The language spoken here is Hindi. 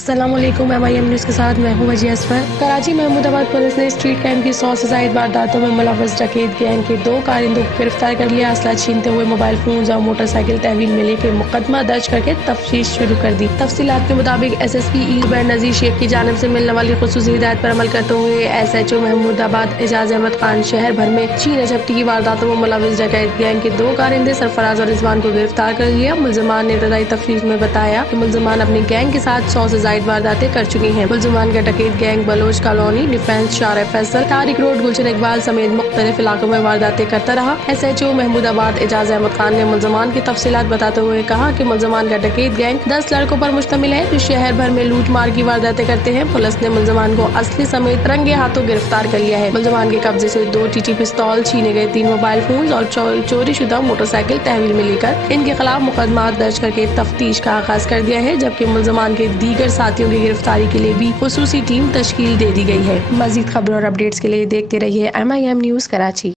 अस्सलामुअलैकुम, MIM न्यूज़ के साथ मैं हूँ वजीह असफर। कराची महमूदाबाद पुलिस ने स्ट्रीट कैंप की 100 से ज़ायद वारदातों में मुलव्वस डकैत गैंग के 2 कारिंदों को गिरफ्तार कर लिया। असला छीनते हुए मोबाइल फोन और मोटरसाइकिल तहवील में लेकर मुकदमा दर्ज करके तफ्तीश शुरू कर दी। तफसीलात के मुताबिक SSP ईज़बैंड नज़ीर शेख की जानिब से मिलने वाली खुसूसी हिदायत पर अमल करते हुए SHO महमूदाबाद एजाज अहमद खान शहर भर में छीन झपटी की वारदातों में मुलव्वस डकैत गैंग के 2 कारिंदे सरफराज और रिजवान को गिरफ्तार कर लिया। मुल्ज़िमान ने इब्तदाई तफ्तीश में बताया कि मुल्ज़िमान अपनी गैंग के साथ 100 से ज़ायद वारदातें कर चुकी हैं। मुल्ज़िमान का डकैत गैंग बलोच कॉलोनी, डिफेंस, शार फैसल, तारिक रोड, गुलशन इकबाल समेत मुख्तलिफ इलाकों में वारदातें करता रहा। SHO महमूदाबाद एजाज अहमद खान ने मुल्ज़िमान की तफसीलात बताते हुए कहा कि मुल्ज़िमान का डकैत गैंग 10 लड़कों पर मुश्तमिल है जो शहर भर में लूट मार की वारदातें करते हैं। पुलिस ने मुल्ज़िमान को असली समेत रंगे हाथों गिरफ्तार कर लिया है। मुल्ज़िमान के कब्जे से 2 TT पिस्तौल, छीने गए 3 मोबाइल फोन और चोरी शुदा मोटरसाइकिल तहवील में लेकर इनके खिलाफ मुकदमा दर्ज करके तफ्तीश का आगाज कर दिया है, जबकि मुल्ज़िमान के दीगर साथियों की गिरफ्तारी के लिए भी खुसूसी टीम तश्कील दे दी गई है। मजीद खबरों और अपडेट्स के लिए देखते रहिए MIM न्यूज़ कराची।